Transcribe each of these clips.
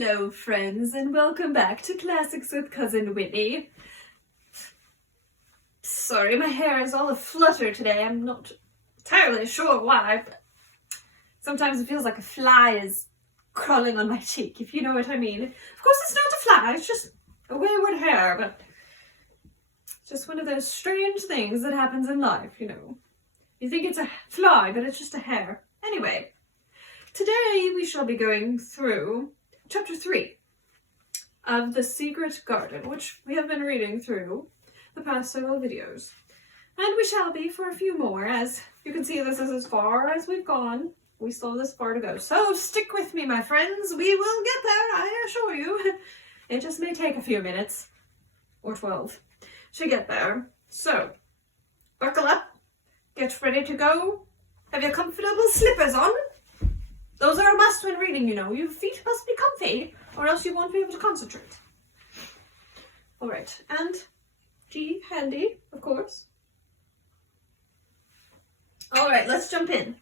Hello friends, and welcome back to Classics with Cousin Winnie. Sorry, my hair is all aflutter today. I'm not entirely sure why, but sometimes it feels like a fly is crawling on my cheek, if you know what I mean. Of course it's not a fly, it's just a wayward hair, but it's just one of those strange things that happens in life, you know. You think it's a fly, but it's just a hair. Anyway, today we shall be going through Chapter 3 of The Secret Garden, which we have been reading through the past several videos. And we shall be for a few more. As you can see, this is as far as we've gone. We still have this far to go. So stick with me, my friends. We will get there, I assure you. It just may take a few minutes, or 12, to get there. So, buckle up, get ready to go. Have your comfortable slippers on. Those are a must when reading, you know. Your feet must be comfy, or else you won't be able to concentrate. Alright, and tea handy, of course. Alright, let's jump in.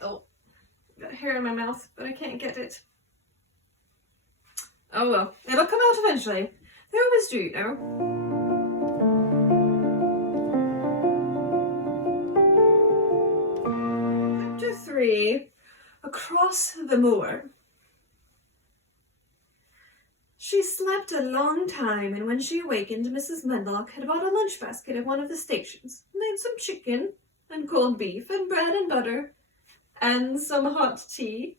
Oh, got hair in my mouth, but I can't get it. Oh well, it'll come out eventually. They always do, you know. Chapter 3. Across the moor. She slept a long time, and when she awakened, Mrs. Medlock had bought a lunch basket at one of the stations, made some chicken, and cold beef, and bread and butter, and some hot tea.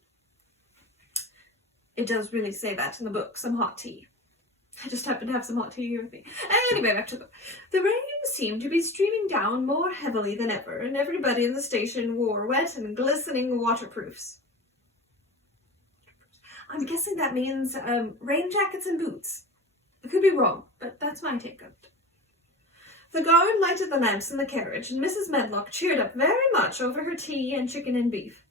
It does really say that in the book, some hot tea. I just happen to have some hot tea here with me. Anyway, back to the book. The rain seemed to be streaming down more heavily than ever, and everybody in the station wore wet and glistening waterproofs. I'm guessing that means rain jackets and boots. I could be wrong, but that's my take of it. The guard lighted the lamps in the carriage, and Mrs. Medlock cheered up very much over her tea and chicken and beef.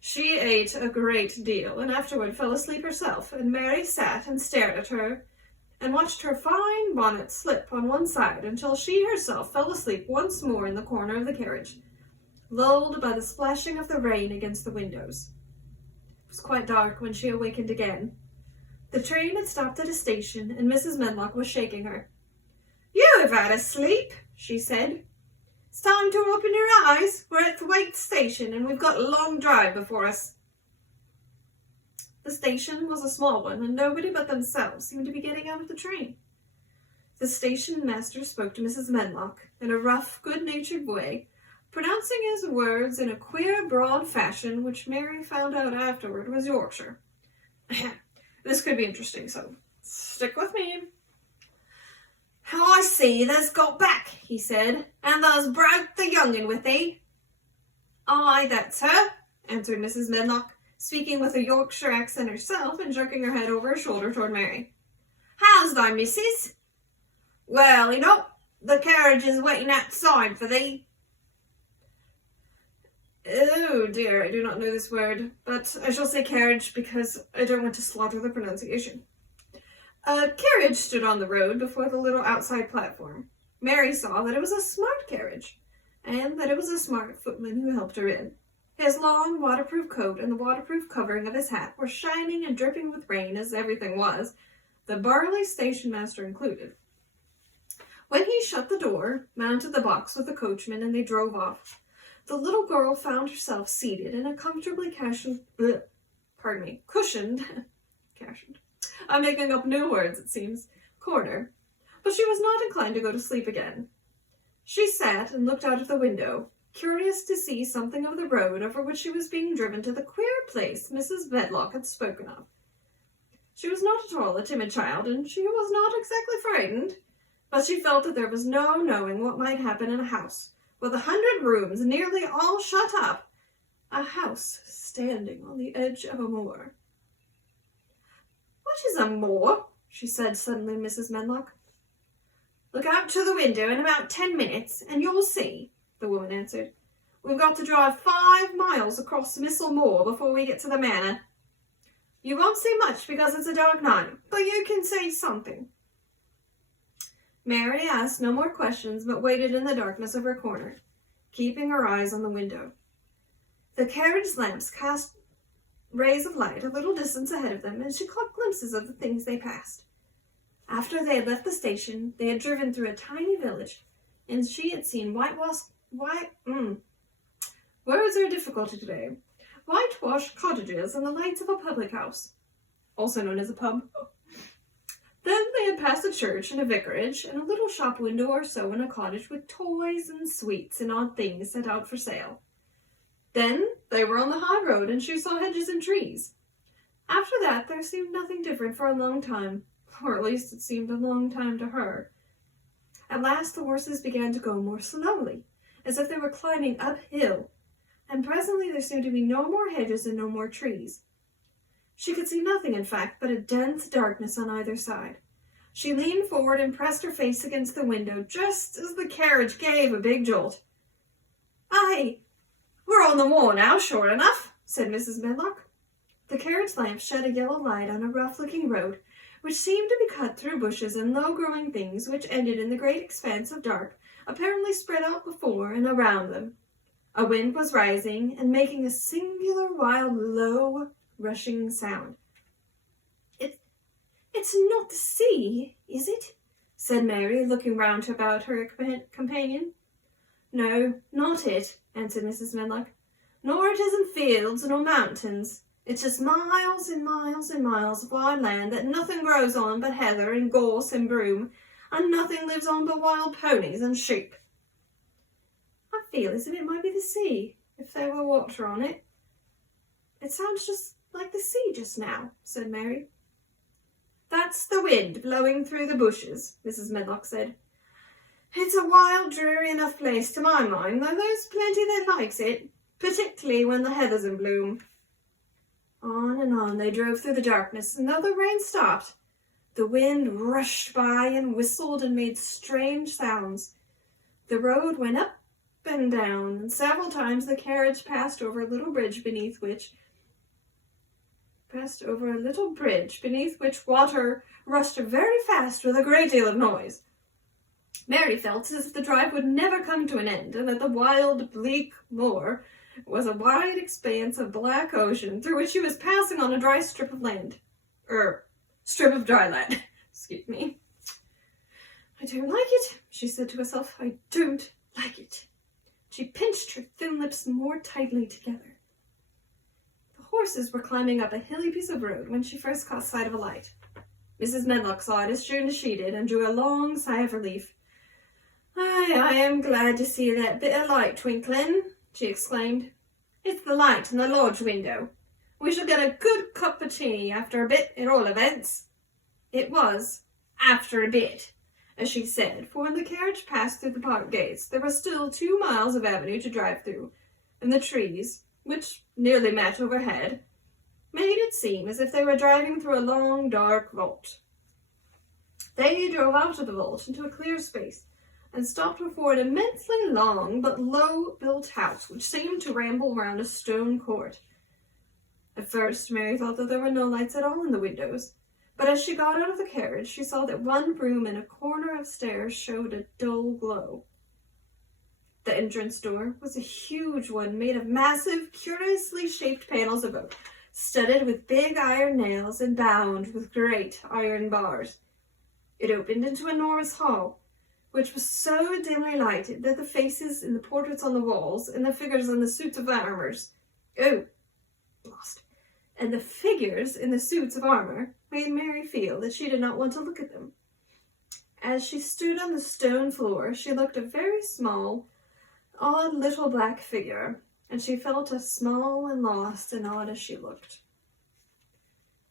She ate a great deal, and afterward fell asleep herself, and Mary sat and stared at her, and watched her fine bonnet slip on one side until she herself fell asleep once more in the corner of the carriage, lulled by the splashing of the rain against the windows. It was quite dark when she awakened again. The train had stopped at a station, and Mrs. Medlock was shaking her. "You have had a sleep," she said. "It's time to open your eyes. We're at the Waite station, and we've got a long drive before us." The station was a small one, and nobody but themselves seemed to be getting out of the train. The station master spoke to Mrs. Medlock in a rough, good-natured way, pronouncing his words in a queer, broad fashion, which Mary found out afterward was Yorkshire. This could be interesting, so stick with me. "I see thou's got back," he said, "and thou's brought the young'un with thee." "Aye, that's her," answered Mrs. Medlock, speaking with a Yorkshire accent herself and jerking her head over her shoulder toward Mary. "How's thy missus?" "Well, you know, the carriage is waiting outside for thee." Oh dear, I do not know this word, but I shall say carriage because I don't want to slaughter the pronunciation. A carriage stood on the road before the little outside platform. Mary saw that it was a smart carriage, and that it was a smart footman who helped her in. His long waterproof coat and the waterproof covering of his hat were shining and dripping with rain, as everything was, the burly station master included. When he shut the door, mounted the box with the coachman, and they drove off, the little girl found herself seated in a comfortably cushioned, I'm making up new words, it seems, corner, but she was not inclined to go to sleep again. She sat and looked out of the window, curious to see something of the road over which she was being driven to the queer place Mrs. Medlock had spoken of. She was not at all a timid child, and she was not exactly frightened, but she felt that there was no knowing what might happen in a house, with 100 rooms nearly all shut up, a house standing on the edge of a moor. "What is a moor?" she said suddenly to Mrs. Medlock. "Look out to the window in about 10 minutes, and you'll see," the woman answered. "We've got to drive 5 miles across Missel Moor before we get to the manor. You won't see much because it's a dark night, but you can see something." Mary asked no more questions, but waited in the darkness of her corner, keeping her eyes on the window. The carriage lamps cast rays of light a little distance ahead of them, and she caught glimpses of the things they passed. After they had left the station, they had driven through a tiny village, and she had seen words are difficult today. Whitewashed cottages and the lights of a public house, also known as a pub. Then they had passed a church and a vicarage, and a little shop window or so in a cottage with toys and sweets and odd things set out for sale. Then they were on the high road, and she saw hedges and trees. After that, there seemed nothing different for a long time, or at least it seemed a long time to her. At last the horses began to go more slowly, as if they were climbing uphill, and presently there seemed to be no more hedges and no more trees. She could see nothing, in fact, but a dense darkness on either side. She leaned forward and pressed her face against the window just as the carriage gave a big jolt. "Aye, we're on the moor now, sure enough," said Mrs. Medlock. The carriage lamp shed a yellow light on a rough-looking road, which seemed to be cut through bushes and low-growing things which ended in the great expanse of dark, apparently spread out before and around them. A wind was rising and making a singular, wild, low, rushing sound. It's not the sea, is it?" said Mary, looking round about her companion. "No, not it," answered Mrs. Medlock. "Nor it isn't fields nor mountains. It's just miles and miles and miles of wide land that nothing grows on but heather and gorse and broom, and nothing lives on but wild ponies and sheep." "I feel as if it might be the sea, if there were water on it." "It sounds just like the sea just now," said Mary. "That's the wind blowing through the bushes," Mrs. Medlock said. "It's a wild, dreary enough place to my mind, though there's plenty that likes it, particularly when the heather's in bloom." On and on they drove through the darkness, and though the rain stopped, the wind rushed by and whistled and made strange sounds. The road went up and down, and several times the carriage passed over a little bridge beneath which water rushed very fast with a great deal of noise. Mary felt as if the drive would never come to an end, and that the wild, bleak moor was a wide expanse of black ocean through which she was passing on a dry strip of land. Strip of dry land. Excuse me. "I don't like it," she said to herself. "I don't like it." She pinched her thin lips more tightly together. The horses were climbing up a hilly piece of road when she first caught sight of a light. Mrs. Medlock saw it as soon as she did, and drew a long sigh of relief. I am glad to see that bit of light twinkling," she exclaimed. "It's the light in the lodge window. We shall get a good cup of tea after a bit, at all events." It was after a bit, as she said, for when the carriage passed through the park gates, there were still 2 miles of avenue to drive through, and the trees, which nearly met overhead, made it seem as if they were driving through a long, dark vault. They drove out of the vault into a clear space, and stopped before an immensely long but low-built house, which seemed to ramble round a stone court. At first, Mary thought that there were no lights at all in the windows, but as she got out of the carriage, she saw that one room in a corner upstairs showed a dull glow. The entrance door was a huge one made of massive, curiously shaped panels of oak, studded with big iron nails and bound with great iron bars. It opened into an enormous hall, which was so dimly lighted that the faces in the portraits on the walls and the figures in the suits of armor made Mary feel that she did not want to look at them. As she stood on the stone floor, she looked a very small, odd little black figure, and she felt as small and lost and odd as she looked.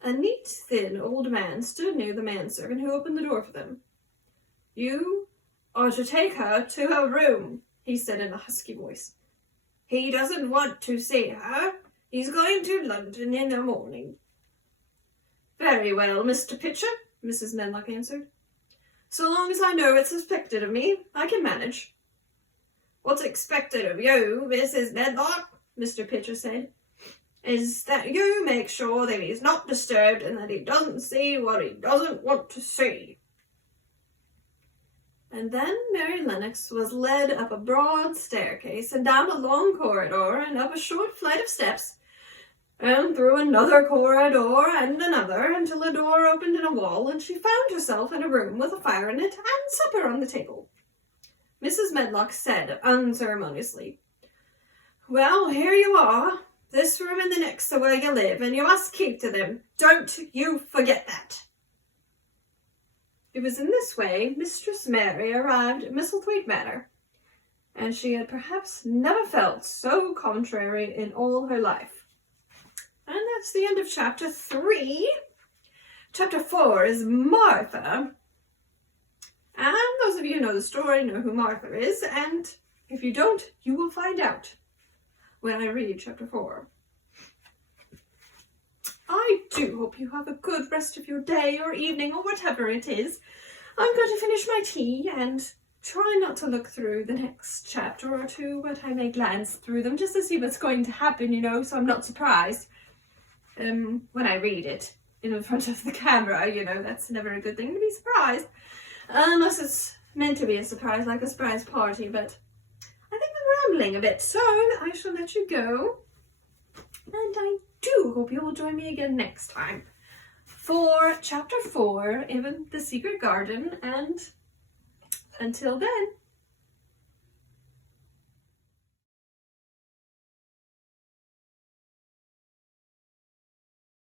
A neat, thin old man stood near the manservant who opened the door for them. "You are to take her to her room," he said in a husky voice. "He doesn't want to see her. He's going to London in the morning." "Very well, Mr. Pitcher," Mrs. Medlock answered. "So long as I know it's expected of me, I can manage." "What's expected of you, Mrs. Medlock," Mr. Pitcher said, "is that you make sure that he's not disturbed and that he doesn't see what he doesn't want to see." And then Mary Lennox was led up a broad staircase and down a long corridor and up a short flight of steps, and through another corridor and another until a door opened in a wall and she found herself in a room with a fire in it and supper on the table. Mrs. Medlock said unceremoniously, "Well, here you are. This room and the next are where you live, and you must keep to them. Don't you forget that." It was in this way Mistress Mary arrived at Misselthwaite Manor, and she had perhaps never felt so contrary in all her life. And that's the end of chapter 3. Chapter 4 is Martha. And those of you who know the story know who Martha is, and if you don't, you will find out when I read chapter 4. I do hope you have a good rest of your day or evening or whatever it is. I'm going to finish my tea and try not to look through the next chapter or two, but I may glance through them just to see what's going to happen, so I'm not surprised when I read it in front of the camera. That's never a good thing to be surprised. Unless it's meant to be a surprise, like a surprise party, but I think I'm rambling a bit, so I shall let you go. And I do hope you will join me again next time for chapter 4, Even the Secret Garden, and until then,